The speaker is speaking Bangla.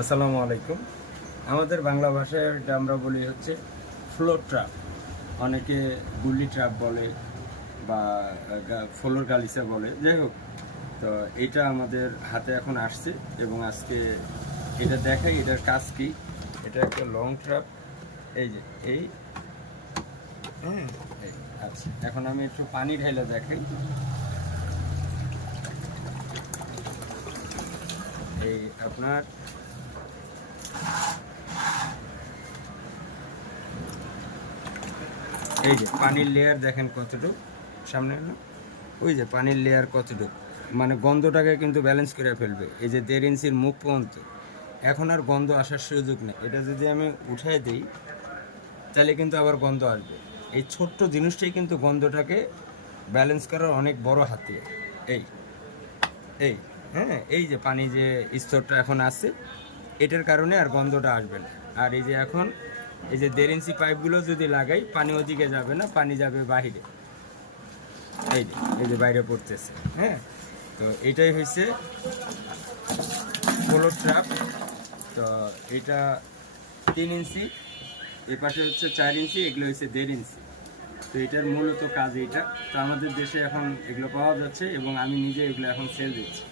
আসসালামু আলাইকুম। আমাদের বাংলা ভাষায় এটা আমরা বলি হচ্ছে ফ্লোর ট্রাপ অনেকে গুল্লি ট্রাপ বলে বা ফ্লোর গালিসা বলে। যাই হোক তো এটা আমাদের হাতে এখন আসছে এবং আজকে এটা দেখাই এটার কাজ কি? এটা একটা লং ট্রাপ এই যে এই। এই, আচ্ছা। এখন আমি একটু পানি ঢাইলে দেখাই। এই আপনার এই যে পানির লেয়ার দেখেন কতটুকু, সামনে? ওই যে পানির লেয়ার কতটুকু মানে গন্ধটাকে কিন্তু ব্যালেন্স করে ফেলবে। এই যে দেড় ইঞ্চির মুখ পর্যন্ত। এখন আর গন্ধ আসার সুযোগ নেই। এটা যদি আমি উঠাই দিই, তাহলে কিন্তু আবার গন্ধ আসবে। এই ছোট্ট জিনিসটাই কিন্তু গন্ধটাকে ব্যালেন্স করার অনেক বড় হাতিয়ার। এই এই হ্যাঁ এই যে পানি যে স্তরটা এখন আছে এটার কারণে আর গন্ধটা আসবে না। আর এই যে এখন, এই যে দেড় ইঞ্চি পাইপগুলো যদি লাগাই, পানি ওদিকে যাবে না, পানি যাবে বাহিরে এই যে এই যে বাইরে পড়তেছে হ্যাঁ? তো এটাই হয়েছে পোলো ট্রাপ। তো এটা তিন ইঞ্চি, এ পাশে হচ্ছে চার ইঞ্চি, এগুলো হচ্ছে দেড় ইঞ্চি। তো এটার মূলত কাজ এটা তো আমাদের দেশে এখন এগুলো পাওয়া যাচ্ছে এবং আমি নিজে এগুলো এখন সেল দিচ্ছি।